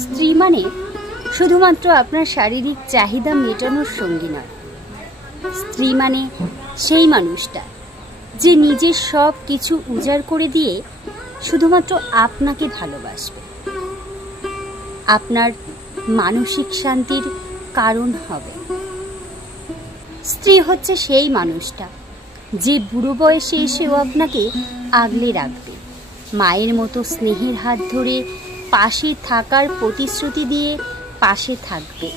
স্ত্রী মানে শুধুমাত্র আপনার শারীরিক চাহিদা মেটানোর সঙ্গী নয়। স্ত্রী মানে সেই মানুষটা যে নিজের সব কিছু উজাড় করে দিয়ে শুধুমাত্র আপনাকে ভালোবাসবে, আপনার মানসিক শান্তির কারণ হবে। স্ত্রী হচ্ছে সেই মানুষটা যে বুড়ো বয়সে এসেও আপনাকে আগলে রাখবে, মায়ের মতো স্নেহের হাত ধরে পাশে থাকার প্রতিশ্রুতি দিয়ে পাশে থাকবে।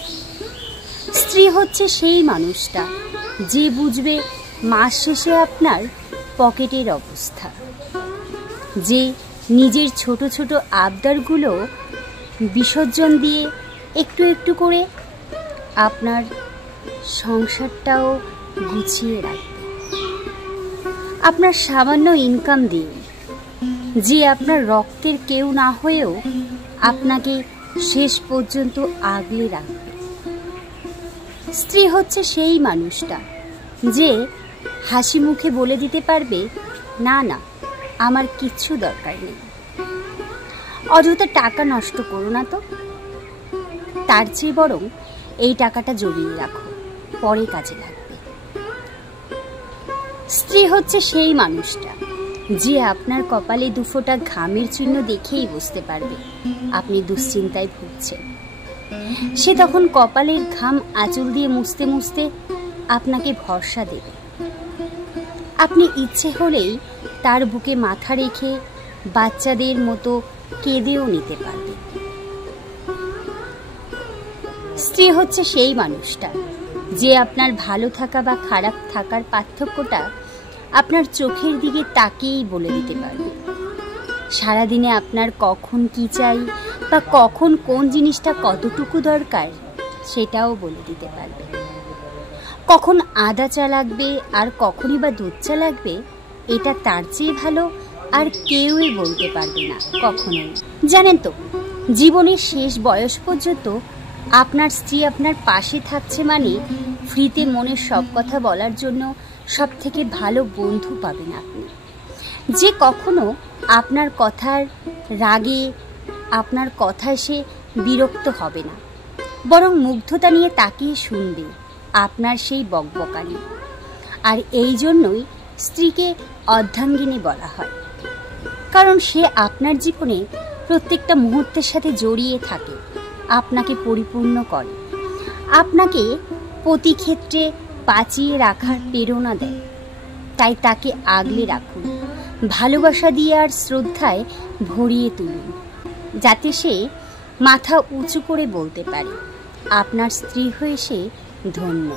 স্ত্রী হচ্ছে সেই মানুষটা যে বুঝবে মাস শেষে আপনার পকেটের অবস্থা, যে নিজের ছোট ছোট আবদারগুলো বিসর্জন দিয়ে একটু একটু করে আপনার সংসারটাও গুছিয়ে রাখবে। আপনার সামান্য ইনকাম দিয়ে, যে আপনার রক্তের কেউ না হয়েও আপনাকে শেষ পর্যন্ত আগলে রাখবে। স্ত্রী হচ্ছে সেই মানুষটা যে হাসি মুখে বলে দিতে পারবে, না না, আমার কিচ্ছু দরকার নেই, অযথা টাকা নষ্ট করো না তো, তার চেয়ে বরং এই টাকাটা জমিয়ে রাখো, পরে কাজে লাগবে। স্ত্রী হচ্ছে সেই মানুষটা যে আপনার কপালে দুফোঁটা ঘামের চিহ্ন দেখেই বুঝতে পারবে আপনি দুশ্চিন্তায় ভুগছেন। সে তখন কপালের ঘাম আঁচল দিয়ে মুছতে মুছতে আপনাকে ভরসা দেবে। আপনি ইচ্ছে হলেই তার বুকে মাথা রেখে বাচ্চাদের মতো কেঁদেও নিতে পারবে। স্ত্রী হচ্ছে সেই মানুষটা যে আপনার ভালো থাকা বা খারাপ থাকার পার্থক্যটা আপনার চোখের দিকে তাকিয়েই বলে দিতে পারবে। সারাদিনে আপনার কখন কি চাই বা কখন কোন জিনিসটা কতটুকু দরকার সেটাও বলে দিতে পারবে। কখন আদা চা লাগবে আর কখনই বা দুধ চা লাগবে, এটা তার চেয়ে ভালো আর কেউই বলতে পারবে না কখনোই। জানেন তো, জীবনের শেষ বয়স পর্যন্ত আপনার স্ত্রী আপনার পাশে থাকছে মানে ফ্রিতে মনের সব কথা বলার জন্য সব থেকে ভালো বন্ধু পাবেন আপনি, যে কখনো আপনার কথার রাগে আপনার কথায় সে বিরক্ত হবে না, বরং মুগ্ধতা নিয়ে তাকিয়ে শুনবে আপনার সেই বকবকানি। আর এই জন্যই স্ত্রীকে অর্ধাঙ্গিনী বলা হয়, কারণ সে আপনার জীবনে প্রত্যেকটা মুহূর্তের সাথে জড়িয়ে থাকে, আপনাকে পরিপূর্ণ করে, আপনাকে প্রতি ক্ষেত্রে বাঁচিয়ে রাখার প্রেরণা দেয়। তাই তাকে আগলে রাখুন, ভালোবাসা দিয়ে আর শ্রদ্ধায় ভরিয়ে তুলুন, যাতে সে মাথা উঁচু করে বলতে পারে আপনার স্ত্রী হয়ে সে ধন্য।